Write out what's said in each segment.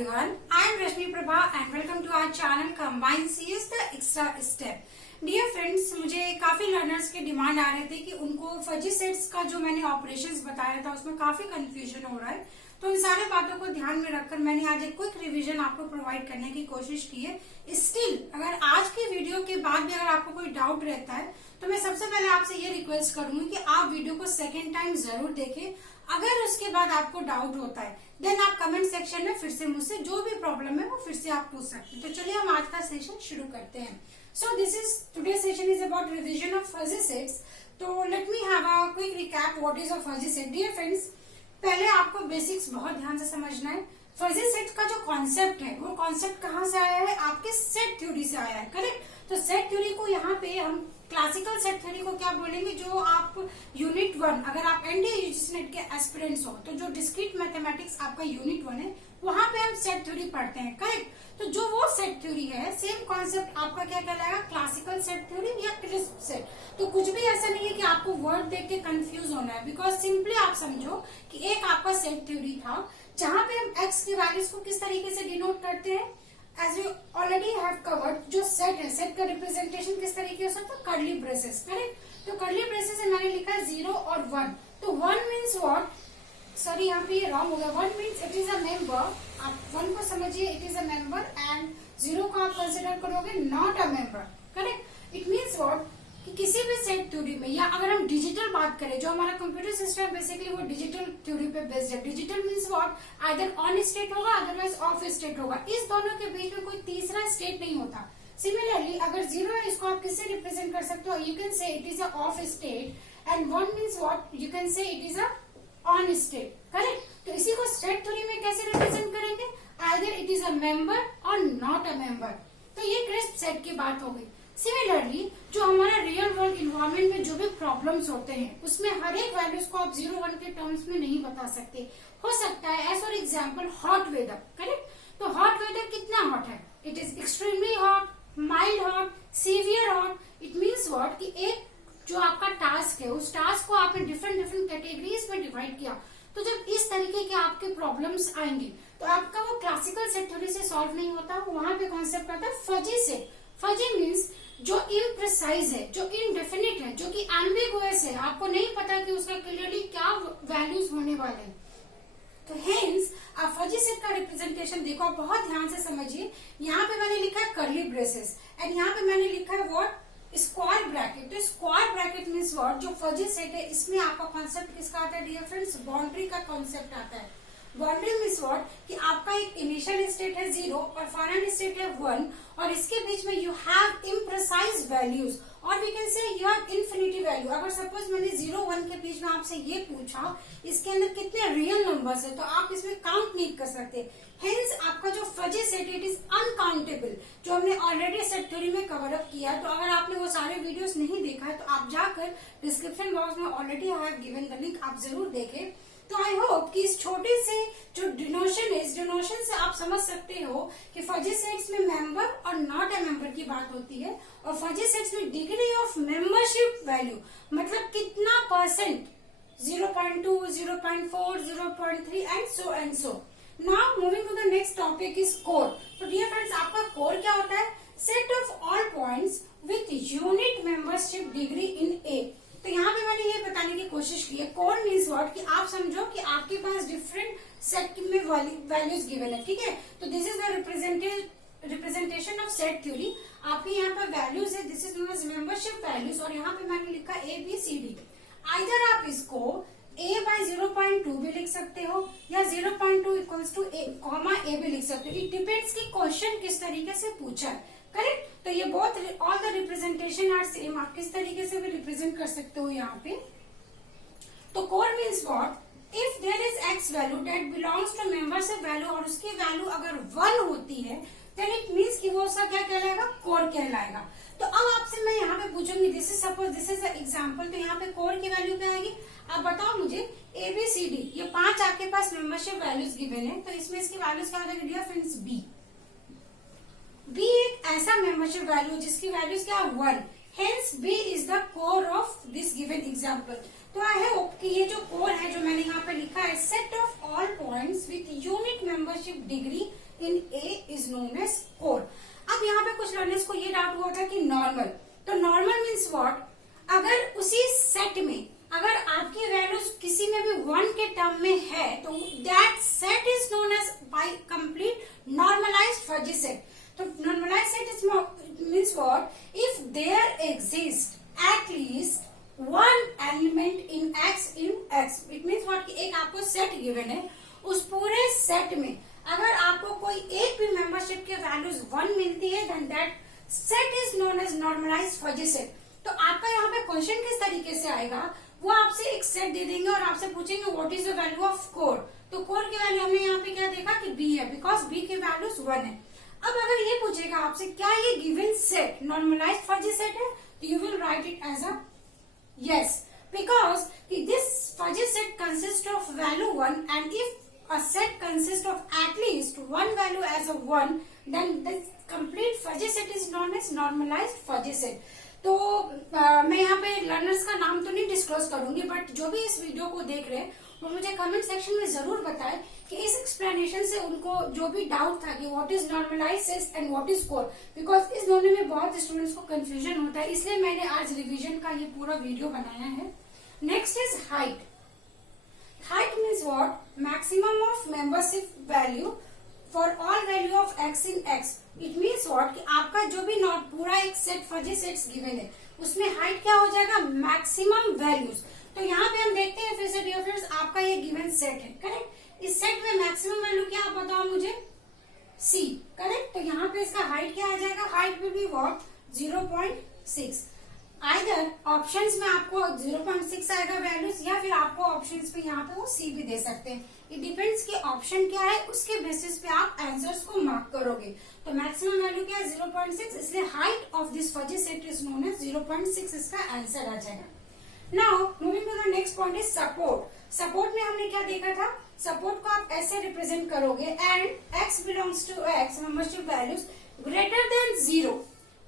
everyone, I am Rashmi Prabha and welcome to our channel Combine CS the Extra Step. Dear friends, मुझे काफी learners के demand आ रहे थे कि उनको फजी सेट्स का जो मैंने ऑपरेशंस बताया था उसमें काफी कंफ्यूजन हो रहा है। तो इन सारे बातों को ध्यान में रखकर मैंने आज एक क्विक रिवीजन आपको प्रोवाइड करने की कोशिश की है। स्टिल अगर आज की वीडियो के बाद भी अगर आपको कोई डाउट रहता है तो मैं सबसे पहले आपसे ये रिक्वेस्ट करूंगी कि आप वीडियो को सेकेंड टाइम जरूर देखें। अगर उसके बाद आपको डाउट होता है देन आप कमेंट सेक्शन में फिर से मुझसे जो भी प्रॉब्लम है वो फिर से आप पूछ सकते हैं। तो चलिए हम आज का सेशन शुरू करते हैं। So this is today's session is about revision of fuzzy sets. So let me have a quick recap what is a fuzzy set. Dear friends, पहले आपको बेसिक्स बहुत ध्यान से समझना है। फजी सेट का जो कॉन्सेप्ट है वो कॉन्सेप्ट कहाँ से आया है? आपके सेट थ्योरी से आया है, करेक्ट। तो सेट थ्योरी को यहाँ पे हम क्लासिकल सेट थ्योरी को क्या बोलेंगे, जो आप यूनिट 1 अगर आप एनडीए यूजीसी नेट के एस्पिरेंट्स हो तो जो डिस्क्रीट मैथमेटिक्स आपका यूनिट 1 है वहां पे हम सेट थ्योरी पढ़ते हैं, करेक्ट। तो जो वो सेट थ्योरी है सेम कॉन्सेप्ट आपका क्या कहलाएगा, क्लासिकल सेट थ्योरी या क्रिस्प सेट। तो कुछ भी ऐसा नहीं है कि आपको वर्ड देख के कंफ्यूज होना है, बिकॉज सिंपली आप समझो कि एक आपका सेट थ्योरी था जहां पे हम एक्स की वैल्यूज को किस तरीके से डिनोट करते हैं, as we already have covered. जो सेट है, सेट का रिप्रेजेंटेशन किस तरीके हो सकता है, कर्ली ब्रेसेस, करेक्ट। तो कर्ली ब्रेसेस में मैंने लिखा है 0 और 1। तो 1 मीन्स व्हाट, सॉरी यहाँ पे ये रॉन्ग हो गया। 1 means it is a member, आप 1 को समझिए it is a member and 0 को आप कंसिडर करोगे not a member, correct. It means what कि किसी भी सेट थ्योरी में, या अगर हम डिजिटल बात करें, जो हमारा कंप्यूटर सिस्टम है बेसिकली वो डिजिटल थ्योरी पे बेस्ड है। Digital means what, either on state होगा अदरवाइज ऑफ स्टेट होगा। इस दोनों के बीच में कोई तीसरा स्टेट नहीं होता। सिमिलरली अगर 0 है इसको आप किससे रिप्रेजेंट कर सकते हो, you can say it is a of state and 1 means what, you can say it is a on state, correct. तो इसी को सेट थ्योरी में कैसे रिप्रेजेंट करेंगे, either it is a member और नॉट अ मेंबर। तो ये crisp set की बात हो गई। सिमिलरली जो हमारा रियल वर्ल्ड इन्वायरमेंट में जो भी प्रॉब्लम्स होते हैं उसमें हर एक वैल्यूज को आप 0-1 के टर्म्स में नहीं बता सकते। हो सकता है as for example hot weather, correct. तो हॉट वेदर कितना हॉट है, it is extremely hot, mild hot, severe hot. It means what कि एक जो आपका टास्क है उस टास्क को आपने डिफरेंट कैटेगरीज में डिवाइड किया। तो जब इस तरीके के आपके प्रॉब्लम्स आएंगे तो आपका वो क्लासिकल सेट थ्योरी से सॉल्व नहीं होता, वहां पे कॉन्सेप्ट आता है फजी सेट। फजी मीन्स जो इम्प्रिसाइज है, जो इनडेफिनिट है, जो कि एम्बिगुअस है, आपको नहीं पता कि उसका क्लियरली क्या वैल्यूज होने वाले हैं। तो हेंस आप फजी सेट का रिप्रेजेंटेशन देखो, आप बहुत ध्यान से समझिए। यहाँ पे मैंने लिखा है कर्ली ब्रेसेस एंड यहाँ पे मैंने लिखा है व्हाट, स्क्वायर ब्रैकेट। तो स्क्वायर ब्रैकेट मीन्स व्हाट, जो फजी सेट है इसमें आपका कॉन्सेप्ट किसका आता है डियर फ्रेंड्स, बाउंड्री का कॉन्सेप्ट आता है। बाउंड्री मीन्स व्हाट कि आपका एक इनिशियल स्टेट है 0 और फाइनल स्टेट है 1 और इसके बीच में यू हैव इम्प्रिसाइज वैल्यूज और we can say you have infinity value. अगर सपोज मैंने 0-1 के बीच में आपसे ये पूछा इसके अंदर कितने रियल नंबर्स है तो आप इसमें काउंट नहीं कर सकते। हेंस आपका जो fuzzy set it is uncountable, जो हमने ऑलरेडी सेट थ्योरी में कवर अप किया। तो अगर आपने वो सारे वीडियोस नहीं देखा है तो आप जाकर डिस्क्रिप्शन बॉक्स में already I have given the link, आप जरूर देखें। तो आई होप कि इस छोटे से जो डिनोशन है, इस डिनोशन से आप समझ सकते हो कि फजी सेट्स में मेंबर और नॉट अ मेंबर की बात होती है और फजी सेट्स में डिग्री ऑफ मेंबरशिप वैल्यू मतलब कितना percent, 0.2, 0.4, 0.3 and so. Now moving to the next topic is core. तो डियर फ्रेंड्स, आपका कोर क्या होता है, set of all points with unit membership degree in A. तो यहाँ पे मैंने ये बताने की कोशिश की है, कोर मीन्स व्हाट कि आप समझो कि आपके पास डिफरेंट सेट में वैल्यूज गिवन है, ठीक है। तो this is the representation of set theory. आपके यहाँ पर वैल्यूज है, this is known as membership values और यहाँ पे मैंने लिखा ABCD। आइदर आप इसको A/0.2 भी लिख सकते हो या 0.2 इक्वल्स टू A, भी लिख सकते हो। इट डिपेंड्स कि क्वेश्चन किस तरीके से पूछा है, करेक्ट। तो ये बहुत all the representation are same, आप किस तरीके से भी रिप्रेजेंट कर सकते हो यहाँ पे। तो core means what, if there is X value that belongs to membership value और उसकी वैल्यू अगर 1 होती है देन इट मीन्स कि वो उसका क्या कहलाएगा, कोर कहलाएगा। तो अब आपसे मैं यहाँ पे पूछूंगी, this is suppose this is example, तो यहाँ पे कोर की वैल्यू क्या आएगी, आप बताओ मुझे। ABCD ये 5 आपके पास मेंबरशिप वैल्यूज गिवन है, तो इसमें इसकी वैल्यूज क्या हो जाएगी डियर फ्रेंड्स, B एक ऐसा मेंबरशिप वैल्यू जिसकी वैल्यूज क्या 1, hence B is the core of this given example. तो आई होप कि ये जो कोर है जो मैंने यहाँ पे लिखा है, set of all points with unit membership degree in A is known as core. अब यहाँ पे कुछ लर्नर्स को ये डाउट हुआ था कि नॉर्मल, तो नॉर्मल मीन्स व्हाट, अगर उसी सेट में अगर आपकी वैल्यूज किसी में भी 1 के टर्म में है तो that set is known as by complete normalised fuzzy set. तो normalised set is means what, if there exist at least one element in x it means what कि एक आपको सेट गिवन है, उस पूरे सेट में अगर आपको कोई एक भी मेंबरशिप के वैल्यूज 1 मिलती है then that set is known as normalized fuzzy set. तो आपका यहाँ पे क्वेश्चन किस तरीके से आएगा, वो आपसे एक सेट दे देंगे और आपसे पूछेंगे what is the value of core. तो कोर की वैल्यू हमने यहाँ पे क्या देखा कि बी है, बिकॉज बी की वैल्यूज 1 है। अब अगर ये पूछेगा आपसे क्या ये given set normalized fuzzy set है, तो you will write it as a yes, because this fuzzy set consists of value 1 and if a set consists of at least one value as a 1 then the complete fuzzy set is known as normalized fuzzy set। तो मैं यहाँ पे learners का नाम तो नहीं disclose करूंगी, but जो भी इस वीडियो को देख रहे हैं वो मुझे कमेंट सेक्शन में जरूर बताएं कि इस एक्सप्लेनेशन से उनको जो भी डाउट था कि what is normalized set and what is core, because इस दोनों में बहुत स्टूडेंट्स को कंफ्यूजन होता है, इसलिए मैंने आज रिवीजन का ये पूरा वीडियो बनाया है। Next is height. Height means what, maximum of membership value for all value of x in x. It means what कि आपका जो भी नॉट पूरा एक सेट फजी सेट्स गिवन है उसमें हाइट क्या हो जाएगा, मैक्सिमम वैल्यूज। तो यहाँ पे हम देखते हैं फिर से डियर फ्रेंड्स, आपका ये गिवन सेट है, करेक्ट। इस सेट में मैक्सिमम वैल्यू क्या आप बताओ मुझे, सी, करेक्ट। तो यहाँ पे इसका हाइट क्या आ जाएगा, height will be what 0.6। Either options में आपको 0.6 आएगा वैल्यूज, या फिर आपको ऑप्शंस पे यहाँ पे वो सी भी दे सकते हैं। इट डिपेंड्स कि ऑप्शन क्या है, उसके बेसिस पे आप आंसर्स को मार्क करोगे। तो मैक्सिमम वैल्यू क्या है 0.6, इसलिए height of this fuzzy set is known as 0.6, इसका आंसर आ जाएगा। Now moving to the next point is support. Support में हमने क्या देखा था, सपोर्ट को आप ऐसे रिप्रेजेंट करोगे, and X belongs to X membership values greater than 0।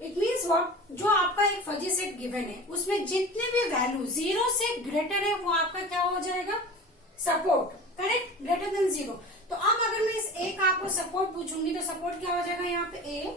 It means what, जो आपका एक फजी सेट गिवन है उसमें जितने भी वैल्यू 0 से ग्रेटर है वो आपका क्या हो जाएगा, सपोर्ट, करेक्ट, ग्रेटर देन 0। तो अब अगर मैं इस ए का आपको सपोर्ट पूछूंगी तो सपोर्ट क्या हो जाएगा, यहाँ पे ए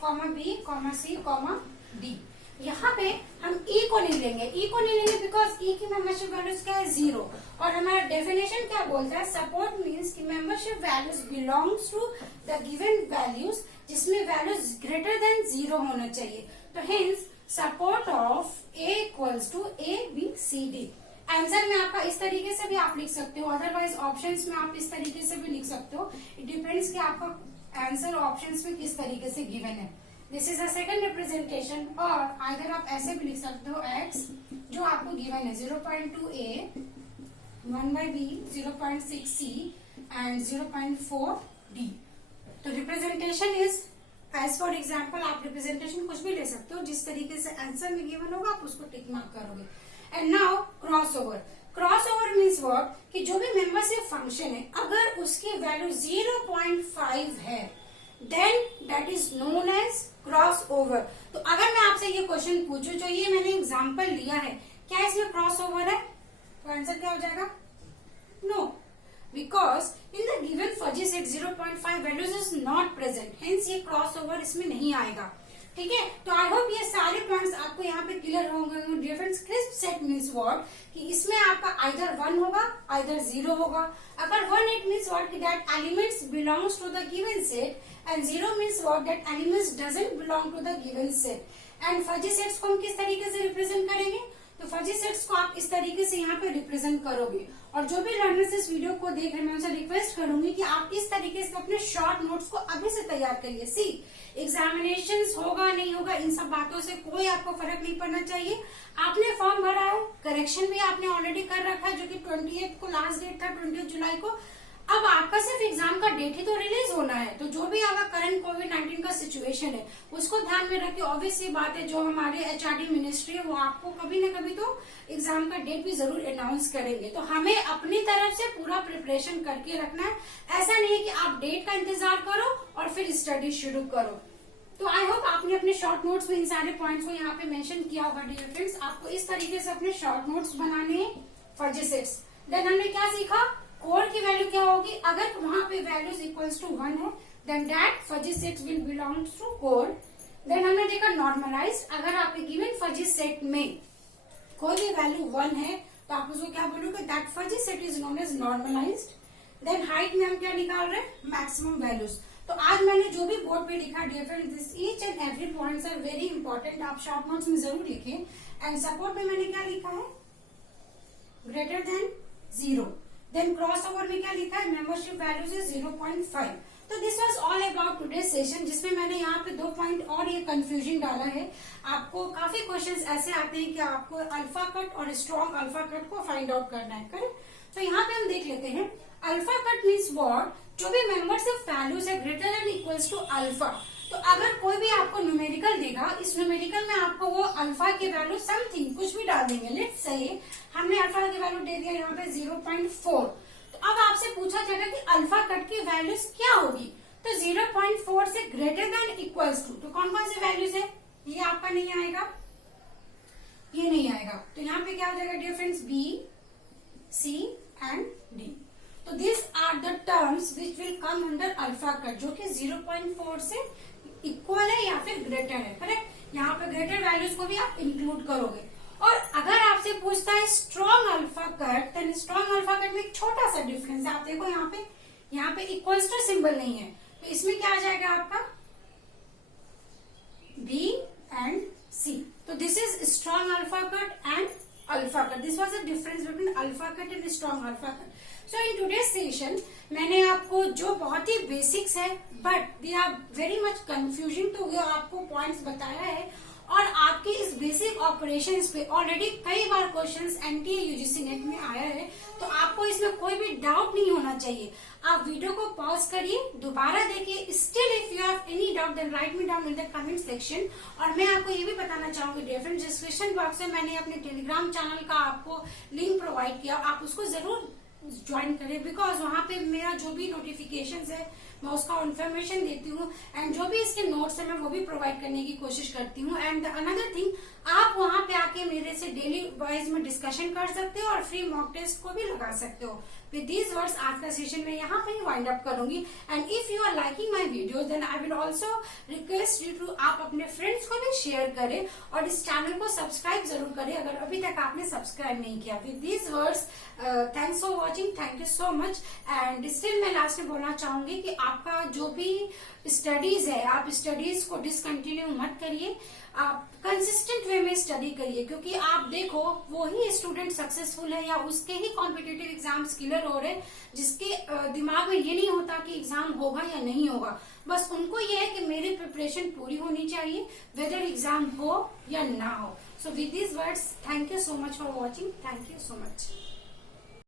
comma B comma C comma D. यहाँ पे हम ई को नहीं लेंगे, ई को नहीं लेंगे बिकॉज ई की मेंबरशिप वैल्यूज क्या है 0, और हमारा डेफिनेशन क्या बोलता है, सपोर्ट मीन्स कि membership values belongs to the given values जिसमें वैल्यूज ग्रेटर देन 0 होना चाहिए। तो hence support of A equals to A B C D. Answer में आपका इस तरीके से भी आप लिख सकते हो, अदरवाइज ऑप्शंस में आप इस तरीके से भी लिख सकते हो। इट डिपेंड्स कि आपका आंसर ऑप्शंस में किस तरीके से गिवन है। This is a second representation, और अगर आप ऐसे भी लिख सकते हो एक्स जो आपको गिवन है 0.2 A, 1/b, 0.6 C and 0.4 D. तो representation is as for example, आप रिप्रेजेंटेशन कुछ भी ले सकते हो, जिस तरीके से आंसर में गिवन होगा आप उसको टिक मार्क करोगे। And now cross over. Cross over means what कि जो भी मेंबरशिप फंक्शन है अगर उसकी वैल्यू 0.5 है then that is known as cross over. तो अगर मैं आपसे ये क्वेश्चन पूछूं, जो ये मैंने एग्जांपल लिया है, क्या इसमें क्रॉस ओवर है, तो आंसर क्या हो जाएगा, no, because in the given fuzzy set 0.5 values is not present, hence ये क्रॉस ओवर इसमें नहीं आएगा। ठीक है, तो आई होप ये सारे पॉइंट्स आपको यहाँ पे क्लियर होंगे। Different crisp set means what कि इसमें आपका आइदर 1 होगा आइदर 0 होगा। अगर 1 इट मीन्स व्हाट कि that elements belongs to the given set, and 0 means what that elements doesn't belong to the given set. And fuzzy sets को हम किस तरीके से रिप्रेजेंट करेंगे, तो फजी सेट्स को आप इस तरीके से यहाँ पे रिप्रेजेंट करोगे। और जो भी लर्नर्स इस वीडियो को देख रहे हैं मैं उनसे रिक्वेस्ट करूंगी कि आप इस तरीके से अपने शॉर्ट नोट्स को अभी से तैयार करिए। सी, एग्जामिनेशंस होगा नहीं होगा इन सब बातों से कोई आपको फर्क नहीं पड़ना चाहिए। आपने फॉर्म भरा है, करेक्शन भी आपने ऑलरेडी कर रखा है, जो कि 28 को लास्ट डेट था, 28 जुलाई को। अब आपका सिर्फ एग्जाम का डेट ही तो रिलीज होना है, तो जो भी आपका करंट कोविड-19 का सिचुएशन है उसको ध्यान में रख के ऑब्वियस सी बात है जो हमारे एचआरडी मिनिस्ट्री है वो आपको कभी ना कभी तो एग्जाम का डेट भी जरूर अनाउंस करेंगे। तो हमें अपनी तरफ से पूरा प्रिपरेशन करके रखना है, ऐसा नहीं है कि आप डेट का इंतजार करो और फिर स्टडी शुरू करो। तो आई होप आपने अपने शॉर्ट नोट्स में इन सारे पॉइंट्स को यहाँ पे मेंशन किया होगा। डियर फ्रेंड्स, आपको इस तरीके से अपने शॉर्ट नोट्स बनाने हैं फजी सेट्स। देन हमने क्या सीखा, कोर की वैल्यू क्या होगी, अगर वहां पे वैल्यूज इक्वल्स टू 1 है then that fuzzy set will belong to code. Then हमने देखा नॉर्मलाइज, अगर आपके गिवन फजी सेट में कोई भी वैल्यू 1 है तो आप उसको क्या बोलोगे, that fuzzy set is known as normalized. Then height में हम क्या निकाल रहे हैं, मैक्सिमम वैल्यूज। तो आज मैंने जो भी बोर्ड पे लिखा dear friends, this each and every points are very important, आप शॉर्ट नोट्स में जरूर लिखें। एंड सपोर्ट में मैंने क्या लिखा है, greater than 0। Then cross over में क्या लिखा है, मेंबरशिप वैल्यूज इज 0.5। तो this was all about today session, जिसमें मैंने यहाँ पे 2 पॉइंट और ये कंफ्यूजन डाला है। आपको काफी क्वेश्चंस ऐसे आते हैं कि आपको अल्फा कट और स्ट्रॉन्ग अल्फा कट को फाइंड आउट करना है, करेक्ट। तो यहाँ पे हम देख लेते हैं, अल्फा कट मीन्स व्हाट, जो भी मेंबरशिप वैल्यूज है greater than equals to alpha. तो अगर कोई भी आपको न्यूमेरिकल देगा, इस न्यूमेरिकल में आपको वो अल्फा की वैल्यू समथिंग कुछ भी डाल देंगे। लेट्स से हमने अल्फा की वैल्यू दे दिया यहाँ पे 0.4। तो अब आपसे पूछा जाएगा कि अल्फा कट की वैल्यूज क्या होगी, तो 0.4 से ग्रेटर देन इक्वल्स टू, तो कौन कौन से वैल्यूज है, ये आपका नहीं आएगा, ये नहीं आएगा। तो यहाँ पे क्या हो जाएगा dear friends, b, c and d. तो this are the terms which will come under alpha cut, जो कि 0.4 से इक्वल है या फिर ग्रेटर है, करेक्ट। यहाँ पे ग्रेटर वैल्यूज को भी आप इंक्लूड करोगे। और अगर आपसे पूछता है strong alpha cut, then strong alpha cut में एक छोटा सा डिफरेंस है। आप देखो यहाँ पे इक्वल्स टू सिंबल नहीं है, तो इसमें क्या आ जाएगा आपका बी एंड सी। तो this is strong alpha cut and alpha cut. This was the difference between alpha cut and strong alpha cut. So in today session मैंने आपको जो बहुत ही बेसिक्स है but they are very much confusing, तो वो आपको पॉइंट्स बताया है। और आपके इस बेसिक ऑपरेशंस पे ऑलरेडी कई बार क्वेश्चंस एनटीए यूजीसी नेट में आया है, तो आपको इसमें कोई भी डाउट नहीं होना चाहिए। आप वीडियो को पॉज करिए, दोबारा देखिए। Still if you have any doubt then write me down in the comment section. और मैं आपको ये भी बताना चाहूंगी डियर फ्रेंड्स, डिस्क्रिप्शन बॉक्स में मैंने अपने टेलीग्राम चैनल का आपको लिंक प्रोवाइड किया, आप उसको जरूर ज्वाइन करें, बिकॉज वहां पे मेरा जो भी नोटिफिकेशंस है मैं उसका इन्फॉर्मेशन देती हूँ, एंड जो भी इसके नोट्स है मैं वो भी प्रोवाइड करने की कोशिश करती हूँ। एंड अनदर थिंग, आप वहां पे आके मेरे से डेली वाइज में डिस्कशन कर सकते हो और फ्री मॉक टेस्ट को भी लगा सकते हो। विद दीज वर्ड्स आज का सेशन में यहाँ पे वाइंड अप करूंगी। And if you are liking my videos then I will also request you to आप अपने फ्रेंड्स को भी शेयर करें और इस चैनल को सब्सक्राइब जरूर करें अगर अभी तक आपने सब्सक्राइब नहीं किया। With these words thanks for watching, thank you so much. And still मैं लास्ट में बोलना चाहूंगी कि आपका जो भी स्टडीज है, आप स्टडीज को डिसकंटिन्यू मत करिए, आप कंसिस्टेंट वे में स्टडी करिए, क्योंकि आप देखो वो ही स्टूडेंट सक्सेसफुल है या उसके ही कॉम्पिटिटिव एग्जाम्स क्लियर हो रहे जिसके दिमाग में ये नहीं होता कि एग्जाम होगा या नहीं होगा। बस उनको ये है कि मेरी प्रिपरेशन पूरी होनी चाहिए, वेदर एग्जाम हो या ना हो। So with this words, thank you so much for watching, thank you so much.